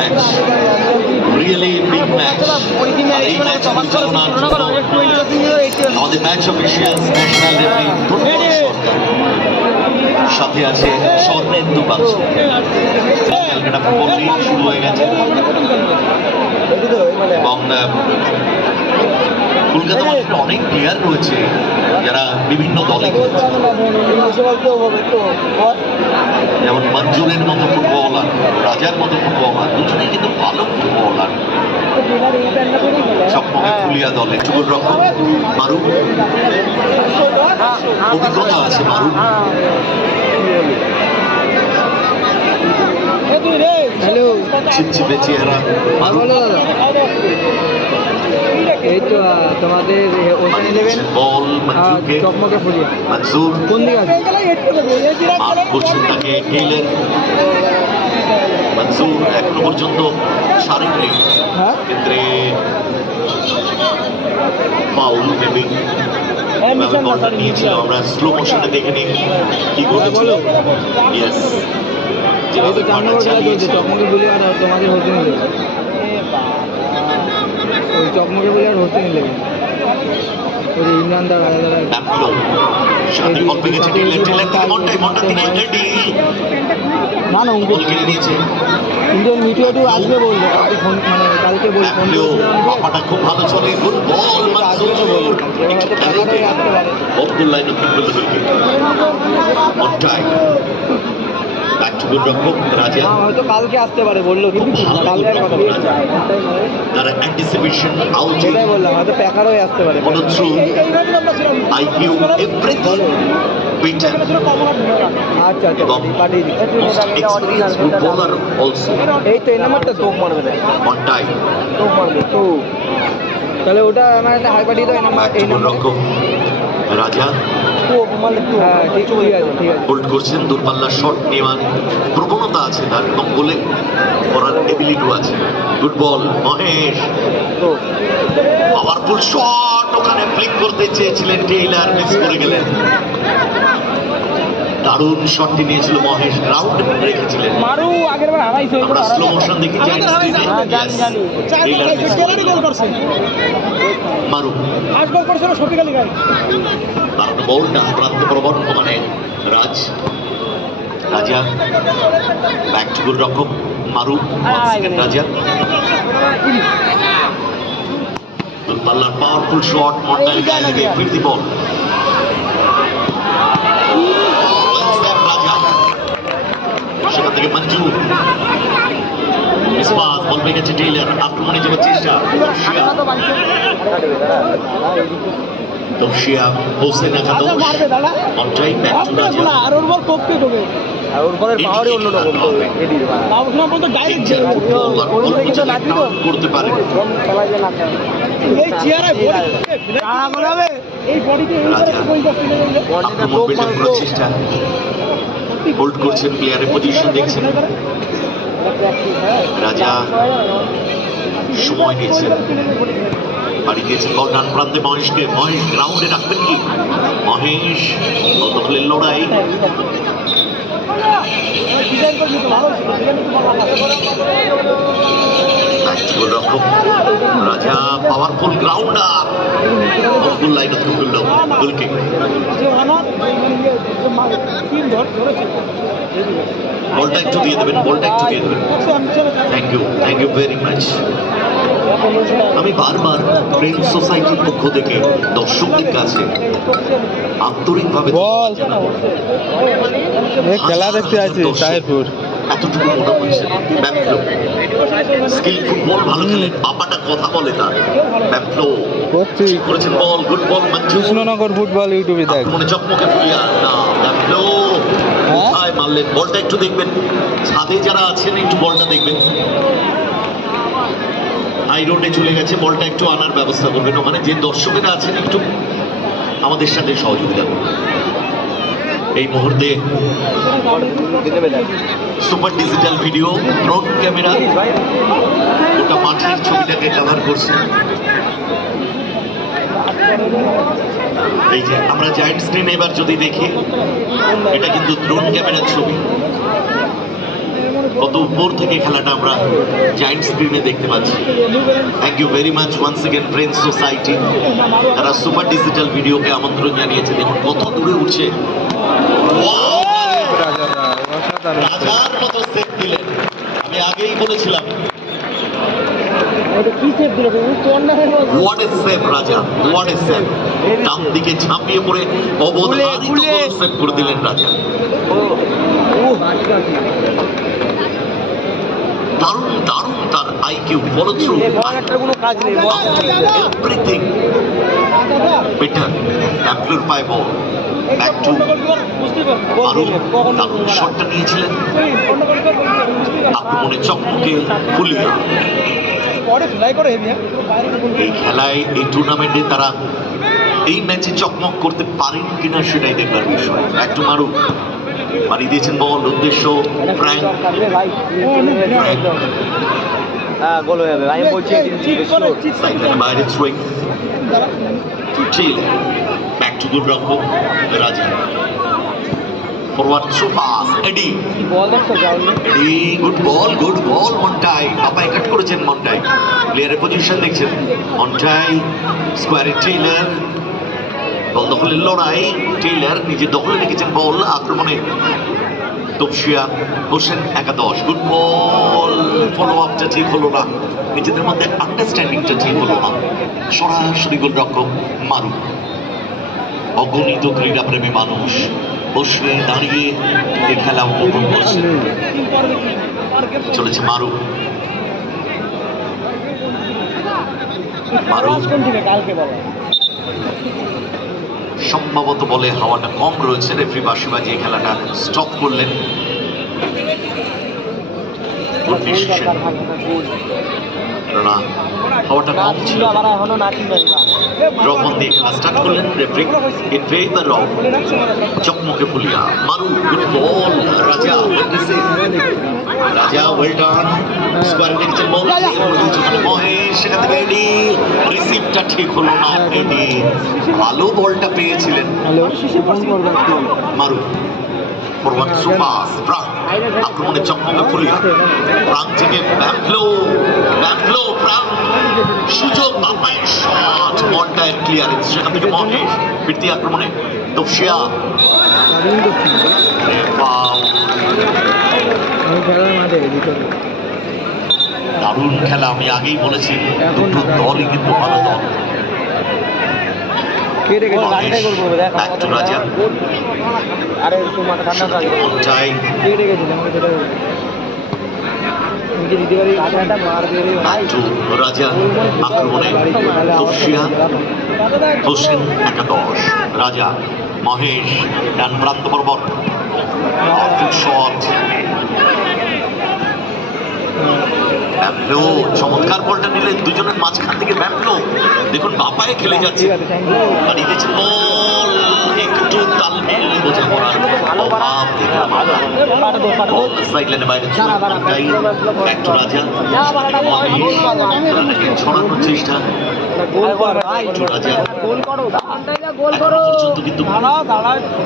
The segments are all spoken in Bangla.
ম্যাচ রিয়েলি বিগ ম্যাচ এই ম্যাচ পরিচালনার জন্য আমাদের match official national referee Sarkar সাথে আছে Swarnendu Bagchi Calcutta football league শুরু হয়ে গেছে। এবং কলকাতা মাঠে অনেক প্লেয়ার রয়েছে যারা বিভিন্ন দলে যেমন মঞ্জুরের মতো ফুটবলার রাজার মতো ফুটবলার দুজনেই কিন্তু ভালো ফুটবলার চকমকে ফুলিয়া দলে চুকুর রকম। মারু? অভিজ্ঞতা আছে মারু। হ্যালো। চিপচিপে চেহারা মারু। এই তো তোমাদের ওপেন ইলেভেন চকমকে ফুলিয়ে। কোন দিকে আছে? করছেন তাকে এখনও পর্যন্ত হ্যাঁ? ক্ষেত্রে ফাউল মেবি এভাবে কর্নার নিয়েছিল আমরা স্লো মোশনে দেখে নিই কি ঘটেছিল। ইয়েস যেভাবে কর্নার চালিয়েছিল তোমাদের হোসেন টিলের টিলের থেকে মন্টাই মন্টা তিনি রেডি না না বল ইন্ডিয়ান মিডিয়াটিও আসবে বলল কালকে মানে কালকে বল পাপাটা খুব ভালো চলে বল আসবে তো বলল এবার হয়তো আসতে পারে রক্ষক রাজা হ্যাঁ, হয়তো কালকে আসতে পারে বলল তার অ্যান্টিসিপেশন আউট বললাম হয়তো প্যাকার হয়ে আসতে পারে। আইকিউ এভরিথিং আচ্ছা আচ্ছা এবং এই তো এই নাম্বারটা তোপ মারবে দেখ। মন্টাই তোপ মারবে তো তাহলে ওটা আমার একটা হাই এই নাম্বার এই নাম্বার। রাজা হ্যাঁ হোল্ড করছেন দূরপাল্লার শট নেওয়ার প্রবণতা আছে তার এবং বলে করার এবিলিটিও আছে। Good ball Mahesh. Powerful shot ওখানে ফ্লিক করতে চেয়েছিলেন টেইলার মিস করে গেলেন। দারুণ শটটি নিয়েছিল মহেশ গ্রাউন্ড রেখেছিলেন। মারু আগের বার হারাইছে আমরা স্লো মোশন দেখি হ্যাঁ, মারু। আজ গোল করেছিল শফিক আলী গাই দারুণ বল ডান প্রান্ত মানে রাজ। রাজা। ব্যাক টু মারু রাজা। পাওয়ারফুল শট মন্টাল গায়ে লেগে ফিরতি বল রাজা সেখান থেকে মঞ্জু ইস্পাত বল পেয়ে গেছে টেইলার আক্রমণে যাওয়ার চেষ্টা তপসিয়া হোসেন একাদশ মন্টাই ব্যাক টু রাজা আর ওর বল টপকে ঢোকে। আর ওর বলের পাওয়ারই অন্যরকম তো এডির বাবুসোনা পর্যন্ত ডাইরেক্ট তিন চার ফুটবলার অল্প জায়গায় করতে পারে। এই চেয়ারে বডি হবে এই বডিতে রাজা। আক্রমণ বেটার করার চেষ্টা হোল্ড করছেন প্লেয়ারের পজিশন দেখছেন। রাজা সময় নিয়েছেন বাড়ি দিয়েছেন ডান প্রান্তে মহেশকে। মহেশ গ্রাউন্ডে রাখবেন কি? মহেশ গতকালের লড়াই। গোলরক্ষক পাওয়ারফুল গ্রাউন্ডার অব্দুল লাইন করল গোলকিক বলটা একটু দিয়ে দেবেন বলটা একটু দিয়ে দেবেন। Thank you thank you very much আমি বারবার প্রেম সোসাইটির পক্ষ থেকে দর্শকদের কাছে আন্তরিকভাবে খেলা দেখতে আছি তাহিরপুর। এতটুকু মনে হচ্ছে ব্যাপলো স্কিল ফুটবল ভালো খেলেন বাবাটা কথা বলে তার। ব্যাপলো ঠিক করেছেন ball good ball Manju Krishnanagar football ইউটিউবে দেখ। মনে চকমকে ফুলিয়া না ব্যাপলো হ্যাঁ? কোথায় মারলেন? বলটা একটু দেখবেন। ছাদে যারা আছেন একটু বলটা দেখবেন। হাই রোডে চলে গেছে বলটা একটু আনার ব্যবস্থা করবেন। ওখানে যে দর্শকেরা আছেন একটু আমাদের সাথে সহযোগিতা করবেন এই মুহূর্তে super digital video drone camera গোটা মাঠের ছবিটাকে কভার করছে। এই যে আমরা জায়েন্ট স্ক্রিনে এবার যদি দেখি, এটা কিন্তু ড্রোন ক্যামেরার ছবি। কত উপর থেকে খেলাটা আমরা জায়েন্ট স্ক্রিনে দেখতে পাচ্ছি। Thank you very much once second friends society তারা সুপার ডিজিটাল ভিডিওকে আমন্ত্রণ জানিয়েছে। দেখুন, কত দূরে উঠছে Wow! রাজা দা অসাধারণ রাজার মতো সেট দিলেন। আমি আগেই বলেছিলাম। রাজা। ডান দিকে ঝাঁপিয়ে পড়ে অবধারিত গুলে। সেভ করে দিলেন রাজা। ও দারুণ দারুণ তার IQ follow through everything better amplify ball. Back to দারুণ শটটা নিয়েছিলেন। আক্রমণে চকমকে ফুলিয়া হেভি এই খেলায় এই টুর্নামেন্টে তারা এই ম্যাচে চকমক করতে পারেন কিনা সেটাই দেখবার বিষয়। একটু মারু মারি দিয়েছেন বল উদ্দেশ্য ফ্র্যাঙ্ক হ্যাঁ গোল হয়ে যাবে। আমি বলছি বাইরে থ্রোয়িং ব্যাক টু গুড রক্ষক রাজা ফরওয়ার্ড থ্রো পাস এডি বল দেখছ গ্রাউন্ডে এডি গুড বল গুড বল মন্টাই আপায় কাট করেছেন মন্টাই প্লেয়ারের পজিশন দেখছেন। মন্টাই স্কোয়ারে টেইলার বল দখলের লড়াই। টেইলার নিজে দখলে রেখেছেন বল আক্রমণে। তপসিয়া হোসেন একাদশ। গুড বল ফলো আপটা ঠিক হলো না। নিজেদের মধ্যে আন্ডারস্ট্যান্ডিংটা ঠিক হলো না। সরাসরি গোল রক্ষক মারু অগণিত ক্রীড়াপ্রেমী মানুষ বসে দাঁড়িয়ে এই খেলা উপভোগ করছে। চলেছে মারু। মারু। সম্ভবত বলে হাওয়াটা কম রয়েছে। রেফরি বাসি বাজিয়ে খেলাটা স্টপ করলেন. কেননা হাওয়াটা কম ছিল। ড্রপন দিয়ে খেলা স্টার্ট করলেন অফ চকমকে ফুলিয়া মারু good ball Raja? Raja well done square ball Mahesh সেখান থেকে এডি রিসিভটা ঠিক হলো না এডি ভালো বলটা পেয়েছিলেন। মারু। ফরওয়ার্ড সুপাস প্রাং আক্রমণে চকমকে ফুলিয়া। প্রাং থেকে ব্যাম্পলো প্রাং সুযোগ বাপায়ের শট বলটার ক্লিয়ারেন্স সেখান থেকে মহেশ ফিরতি আক্রমণে তপসিয়া দারুণ খেলা আমি আগেই বলেছি দুটো দলই কিন্তু ভালো দল। আরে একটু মাথা রাজা আক্রমণে তপসিয়া হোসেন একাদশ রাজা মহেশ ডান প্রান্ত পাওয়ারফুল চমৎকার বলটা নিলে দুজনের মাঝখান থেকে ব্যাম্পলো দেখুন বাপায় খেলে যাচ্ছে। আছে বোঝাপড়ার অভাব দেখলাম বাইরে রাজা ছড়ানোর চেষ্টা রাজা পর্যন্ত কিন্তু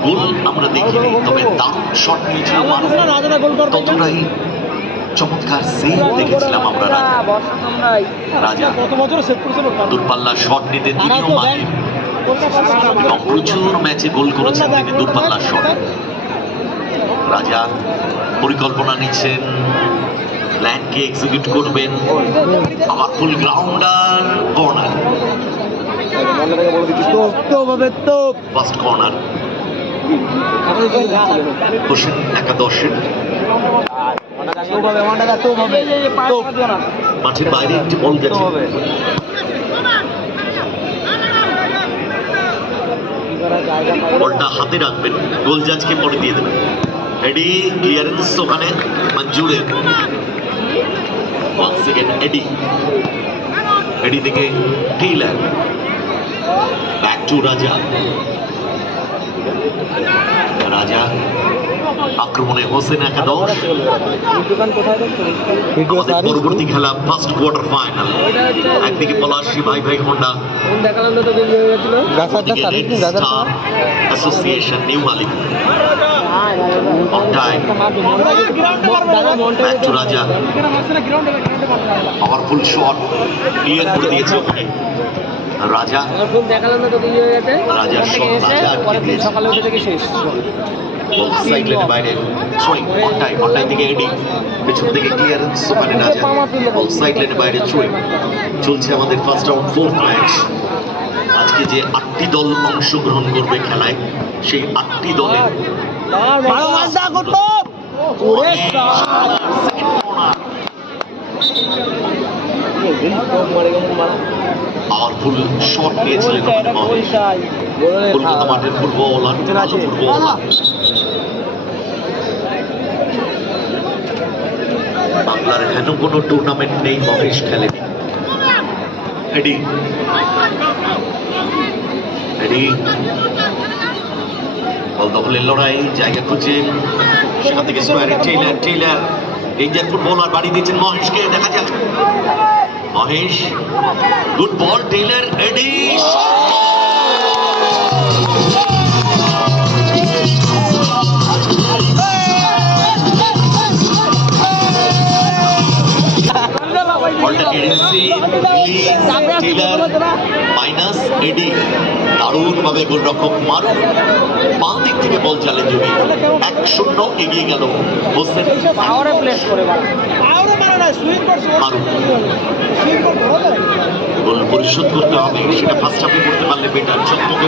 গোল। আমরা দেখিনি তবে দারুণ শট নিয়েছিল মানুষ রাজাটা গোল করবে ততটাই চমৎকার সেভ দেখেছিলাম আমরা রাজা রাজা কত বছর সেভ করেছিল দূরপাল্লা শট নিতে তিনিও প্রচুর ম্যাচে গোল করেছেন তিনি দূরপাল্লার শট। রাজা পরিকল্পনা নিচ্ছেন প্ল্যানকে এক্সিকিউট করবেন, আবার full grounder corner first corner মাঠের বাইরে একটি বল গেছে। বলটা হাতে রাখবেন। গোল জাজকে পরে দিয়ে দেবেন। এডি ক্লিয়ারেন্স ওখানে, মঞ্জুরের। ওয়ান সেকেন্ড এডি এডি থেকে টেইলার ব্যাক টু রাজা রাজা আক্রমণে হোসেন একাদশ। আমাদের পরবর্তী খেলা ফার্স্ট কোয়ার্টার ফাইনাল একদিকে পলাশি ভাই ভাই হোন্ডা গাছাটা association new back to Raja powerful shot clear করে দিয়েছে ওখানে। রাজা। ফোন দেখালাম না তোকে হয়ে গেছে। রাজা আটকে পরের দিন সকালে উঠে থেকে শেষ। বাইরে। এডি। পেছন থেকে ক্লিয়ারেন্স ওখানে রাজা। বল সাইড বাইরে চলছে আমাদের ফার্স্ট রাউন্ড ফোর্থ ম্যাচ আজকে যে আটটি দল অংশগ্রহণ করবে খেলায় সেই আটটি দলে পাওয়ারফুল শট নিয়েছিলেন কলকাতা মাঠের ভালো ফুটবলার বাংলার হেন কোনো টুর্নামেন্ট নেই মহেশ খেলে। এডি এডি বল দখলের লড়াই জায়গা খুঁজে। সেখান থেকে স্কোয়ারে টেইলার টেইলার ডেঞ্জার ফুটবলার বাড়ি দিয়েছেন মহেশকে দেখা যাক। Mahesh good ball Taylor Eddie বলটা কেড়েছে মাইনাস এডি দারুণ ভাবে গোলরক্ষক মারুন বাঁ দিক থেকে বল চালে জমি এক শূন্য এগিয়ে গেল। হোসেন গোল পরিশোধ করতে হবে সেটা ফার্স্ট হাফে করতে পারলে বেটার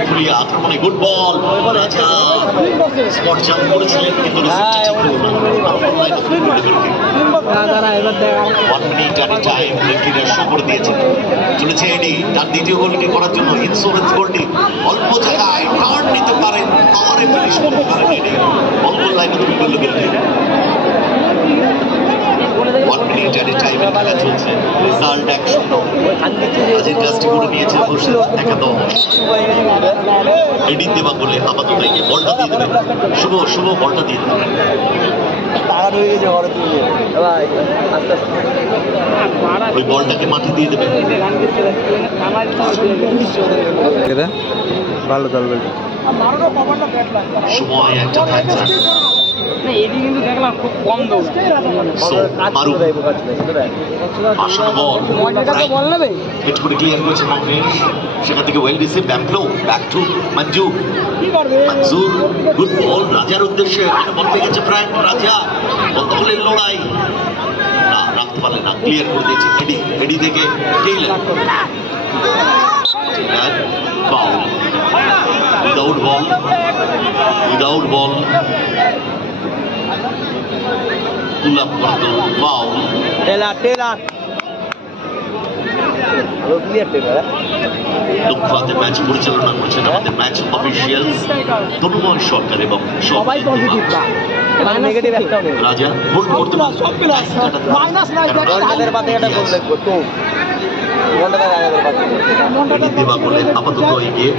ফুলিয়ে আক্রমণে গুড বল রাজা স্পট করেছিলেন কিন্তু রিসিভটা চলেছে এডি তার দ্বিতীয় গোলটি করার জন্য। ইন্স্যুরেন্স গোলটি অল্প জায়গায় টার্ন নিতে পারেন ফিনিশ করতে পারেন এডি অল্প লাইনে তুমি গোল করলে ওয়ান মিনিট আর টাইম খেলা চলছে রেজাল্ট এক শূন্য কাজের কাজটি করে নিয়েছে হোসেন একাদশ। বলে আপাতত এই বলটা দিয়ে দেবে। শুভ শুভ বলটা দিয়ে দেবে। দিয়ে দেবে। ভালো দল সময় একটা থাকছে না কিন্তু দেখলাম খুব কম দৌড়। So, মারু। আসলে বল। বল নেবে হিট করে ক্লিয়ার করেছে মহেশ সেখান থেকে ওয়েল রিসিভ ব্যাম্পলো ব্যাক টু মঞ্জু। কি করবে? গুড বল রাজার উদ্দেশ্যে এখানে বল পেয়ে গেছে ফ্র্যাঙ্ক রাজা বল দখলের লড়াই। না রাখতে পারলে না ক্লিয়ার করে দিয়েছে এডি এডি থেকে Taylor without ball without ball pull up করতো বাউল টেলার টেলার দক্ষ হাতে ম্যাচ পরিচালনা করছেন আমাদের ম্যাচ অফিসিয়ালস তনুময় সরকার এবং সবাই পজিটিভ নেগেটিভ একটাও নেই রাজা হোল্ড করতে মাইনাস একটা দেওয়া বলে আপাতত এগিয়ে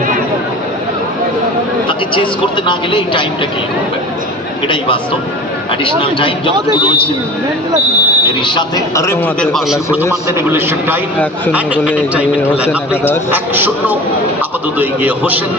তাকে চেস করতে না গেলে এই টাইমটা কিল করবে? এটাই বাস্তব। অ্যাডিশনাল টাইম যতটুকু রয়েছে। এরই সাথে রেফারিদের পাশে প্রথমার্ধে রেগুলেশন টাইম হোসেন এক শূন্য আপাতত এগিয়ে হোসেন।